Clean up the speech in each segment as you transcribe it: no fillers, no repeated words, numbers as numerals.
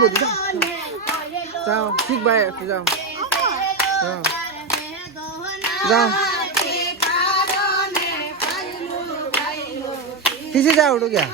বৌদি যাও ঠিক ভাই একটু যাও যাও যাও किसी जा उठो क्या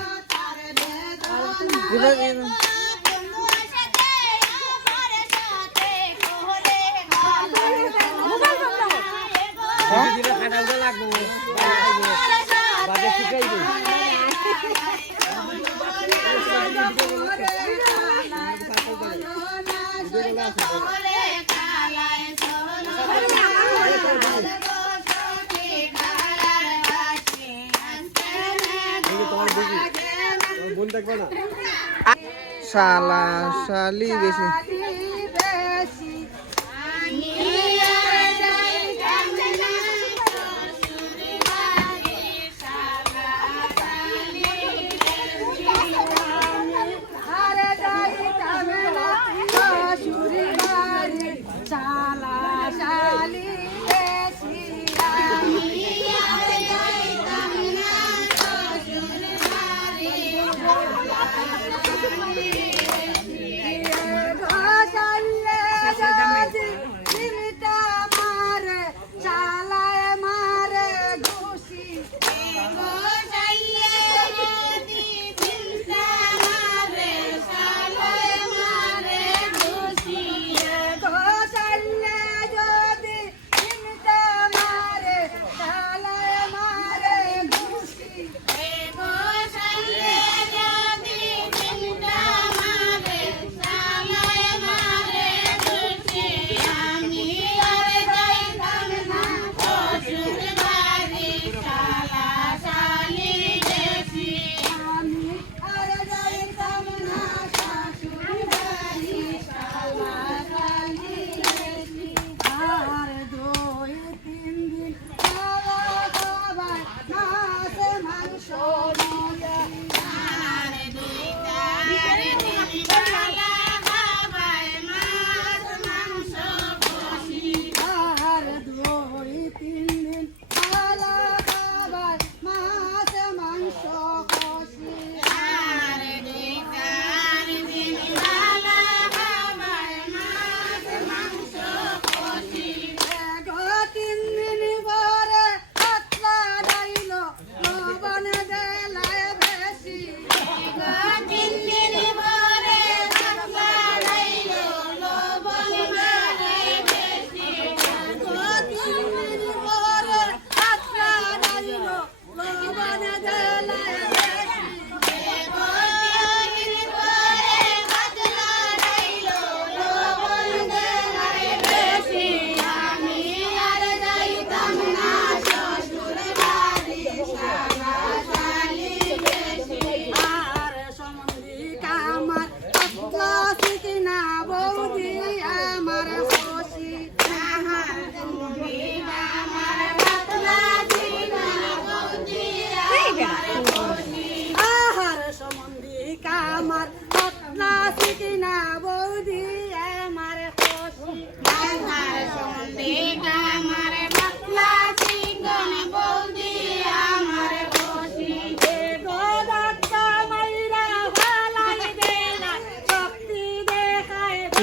শালা শালি বেশি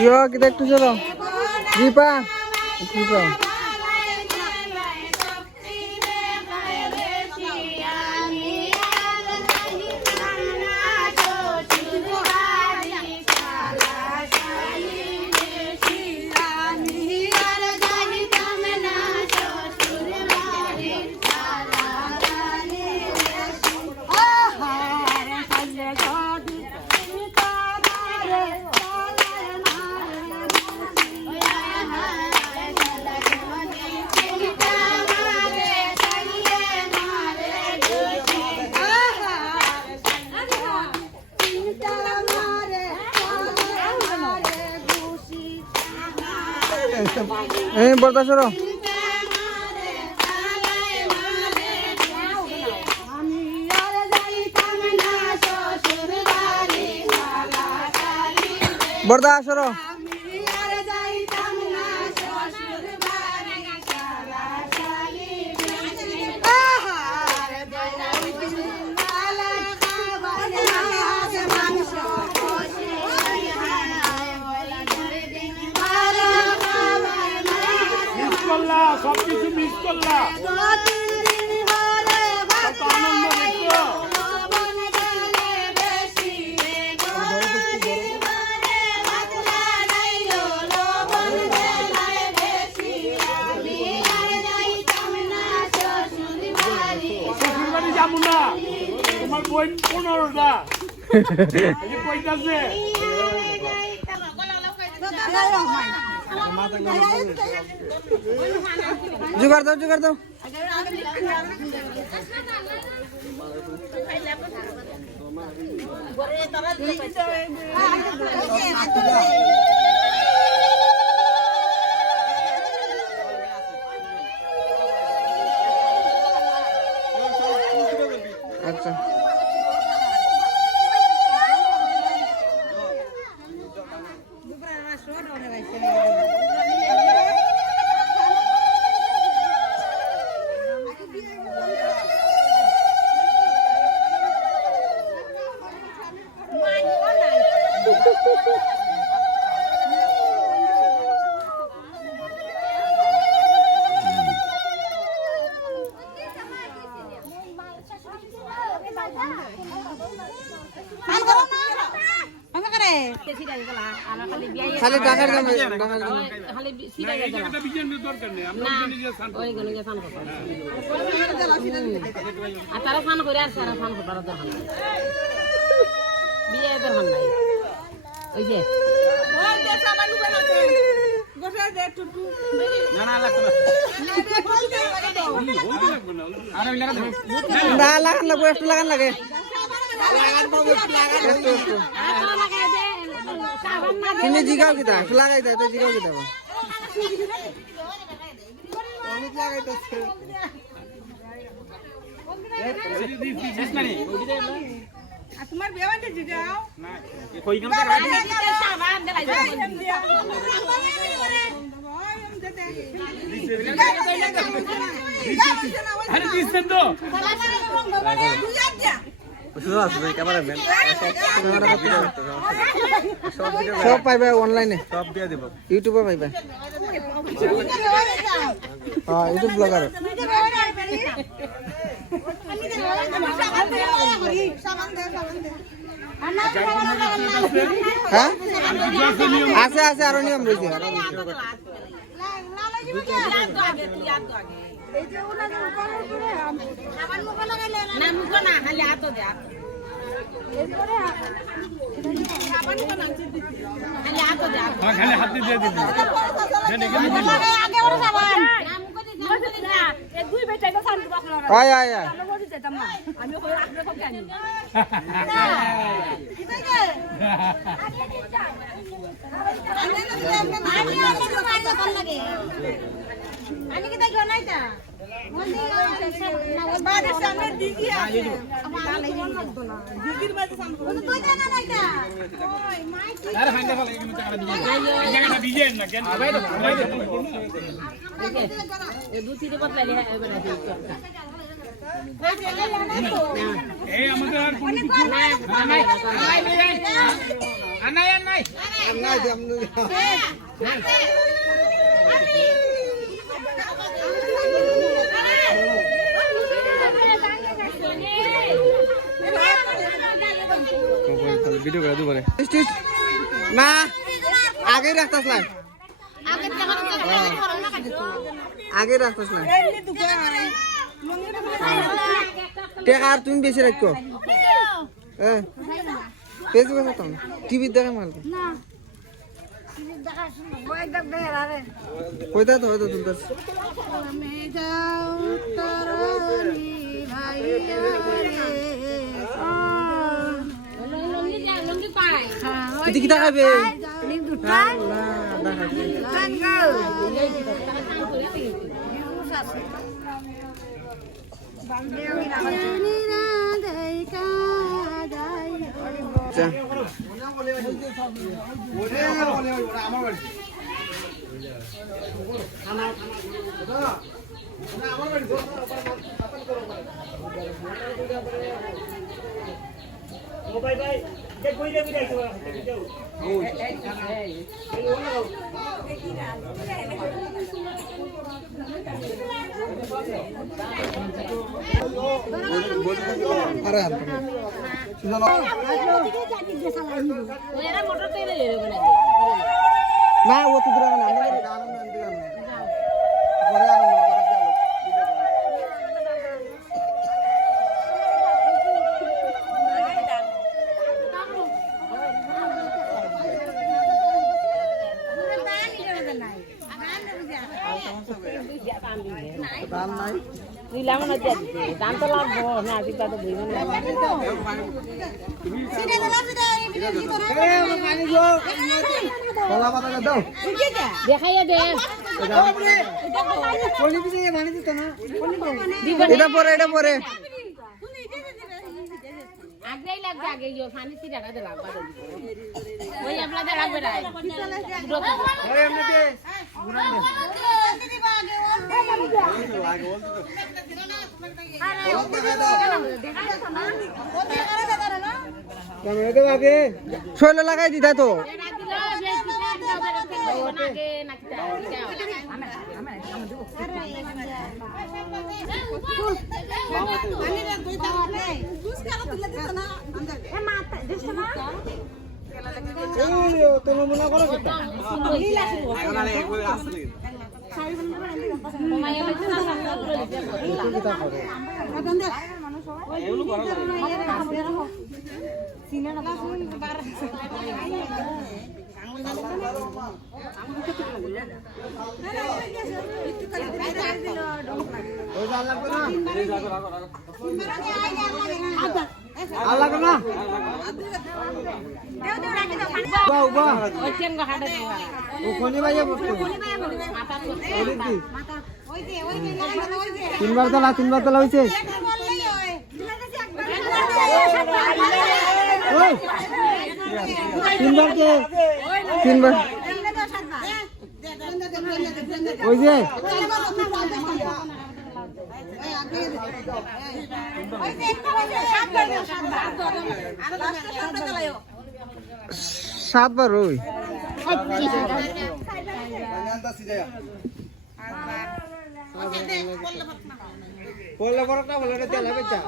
Yo, kita একটু চলো দীপা একটু চলো বরদা সরো বরদা সরো সবকিছু মিস করলা আনন্দ দেখো শ্বশুরবাড়ি যাবো না তোমার বই 15টা কইতাছে জোগাড় দাও জোগাড় দাও আচ্ছা খালি টাকার দাম খালি সিরা গেল এটা বিজনেস দরকার নেই আমরা নিজে সান ওই গেল গিয়ে সান করব আর তারা সান করে আর সারা সান করতে দরকার নাই বিয়ে দরকার নাই ওই যে ওই যে সামান লুকানো আছে গোটা দে টুটু না না লাগবে না আরে লাগা দে না লাগান লাগবে একটু লাগান লাগে তুমি জিগাও কিতা একটু লাগাই দাও তো জিগাও কিতা অনেক লাগাইতেছে তোমার বেওয়াতে জিগাও না কই কেন করা সাবান দেলাই আরে দিছেন তো সব পাইবা অনলাইনে সব দিয়ে দেব ইউটিউবে পাইবা হ্যাঁ ইউটিউব ব্লগার হ্যাঁ আছে আছে আরো নিয়ম রয়েছে খালি হাতে দিয়ে দিবি আয় আয় আয় আমি কি তাই নাই তা বাড়ির সামনে দিঘি আছে দিঘির মাঝে সামনে তুই জানা নাই তা ওই মাই তুই আরে ফাইন্ডা ফলে কিন্তু টাকা দিয়ে এই জায়গাটা ভিজে না কেন এই দুটি রে বদলালি এবারে এই আমাদের আর কোনো কিছু নাই নাই আনাই আনাই নাই দেম ভিডিও করে দুবারে না আগে রাখতাস না আগে রাখতাস না টেকা আর তুমি বেশি রাখো হ্যাঁ ফেসবুকে তো টিভি দেখে মাল কইতা তো হয়তো তুলতাস কিতা খাবে আচ্ছা না ও তো দূরে না পরে আর নিলাম না দাম তো লাগবো না দিবা তো বুঝবে না দেখাইয়া দে এটা পরে আগেই লাগবে আগে ইয়ো পানি তি টাকা দে লাগবা দে ওই আপনাদের লাগবে না শৈল লাগাই দিতা তো তুমি মনে করো আল্লাহ না তিনবার তলা হয়েছে তিনবার ওই যে সাতবার ওই বললে বড়টা বলে তেল হবে চা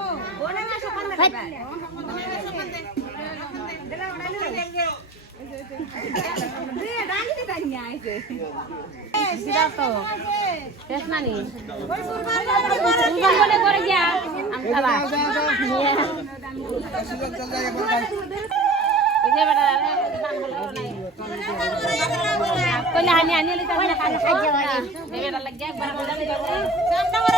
Kau ni hanya ni, kita nak kaji. Bebera lagi, barang-barang.